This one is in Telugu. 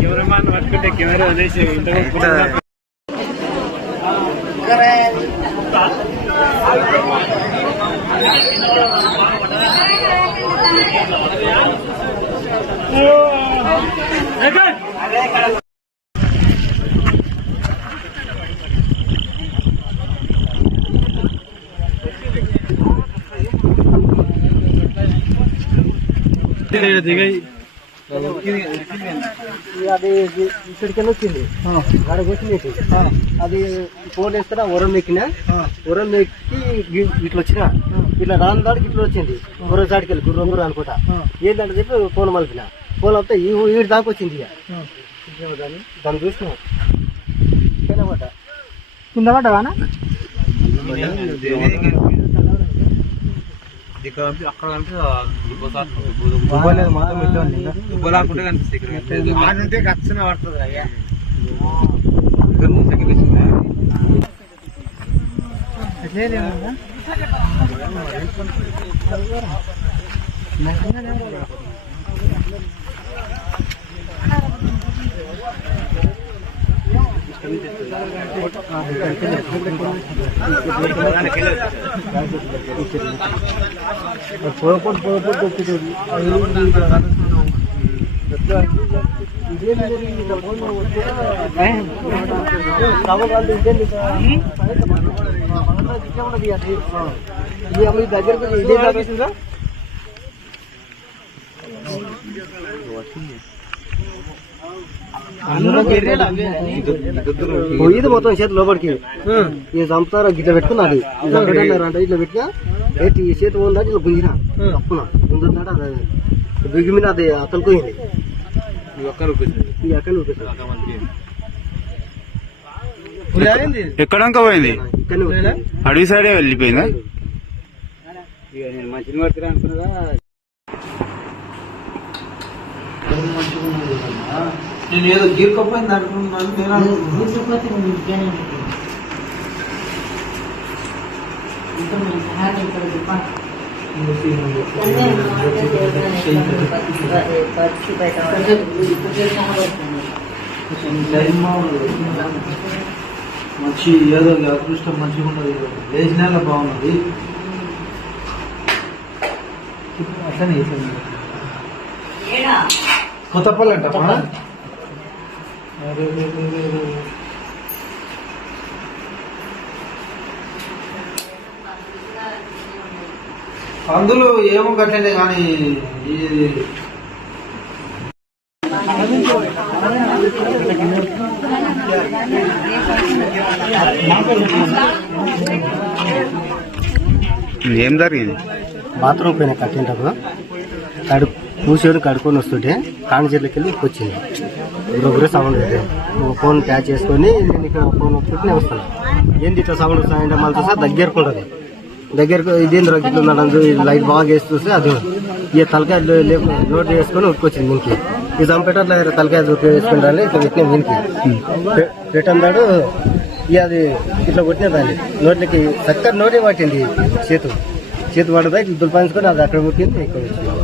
కెమెరామాన్ పట్టుకుంటే కెమెరా వదిలేసి దిగాయి. అది ఇక్కడికైనా వచ్చింది అక్కడికి వచ్చింది. అది ఫోన్ వేస్తే ఉరం ఎక్కినా, ఉరం ఎక్కి ఇట్లా వచ్చిన ఇట్లా రాని దాడికి ఇట్లా వచ్చింది. గుర్రం చాడికి వెళ్ళి గుర్రం అనుకుంటా ఏంటంటే చెప్పి ఫోన్ మలిపిన. ఫోన్ వస్తే వీడి దాకా వచ్చింది. దాన్ని చూసినా కిందపడ్డ కిందపడ్డావానా అక్కడ దుబ్బలాకుంటే కనిపిస్తాయి. ఖర్చున పడుతుంది అయ్యా. దగ్గర ఇదే తాగేసిందా పోయింది మొత్తం చేతి లోపలికి. ఈ చంపుతారా గిట్ల పెట్టుకున్నది అంటే ఇట్లా పెట్టినా ఈ చేతి ఉందా ఇట్లా గుంజిన తప్పున ముందుందా బిగి మీద అది అతను పోయింది. ఎక్కడంకా పోయింది? అడవి సైడే వెళ్ళిపోయిందా? మంచిని పడుతున్నా అనుకున్నా. నేను ఏదో గీర్కపోయింది అనుకున్నాను. మంచి ఏదో అదృష్టం మంచిగా ఉన్నది. లేచినాక బాగున్నది. అట్లనే కొత్తపల్లి అంట. అందులో ఏమో కట్టండి కానీ ఏం జరిగింది? బాత్రూమ్ పైన కట్టింటారు. కూర్చొని కడుక్కొని వస్తుంటే కాని చెట్లకి వెళ్ళి వచ్చింది. గురుగురు సౌండ్ ఫోన్ క్యాచ్ చేసుకొని నేను ఇక్కడ ఫోన్ పెట్టి వస్తాను. ఏంది ఇట్లా సౌండ్ వస్తాయంటే మళ్ళీ చూస్తే దగ్గరకుంటుంది. దగ్గరకు ఇదేంద్ర గిట్లు ఉన్నాడు లైట్ బాగా వేసి చూస్తే అది ఇక తలకాయ లోడ్ చేసుకొని ఉట్టుకొచ్చింది దీనికి. ఇది చంపేటట్లా తలకాయ వేసుకుంటారు. ఇట్లా పెట్టిన దీనికి పెట్టందాడు. ఇక అది ఇట్లా కొట్టిన దాన్ని నోట్లకి చక్కర నోటే పట్టింది. చేతు పడదా ఇట్లా దులిపాయించుకొని అది అక్కడ పుట్టింది. ఇక్కడ వచ్చింది.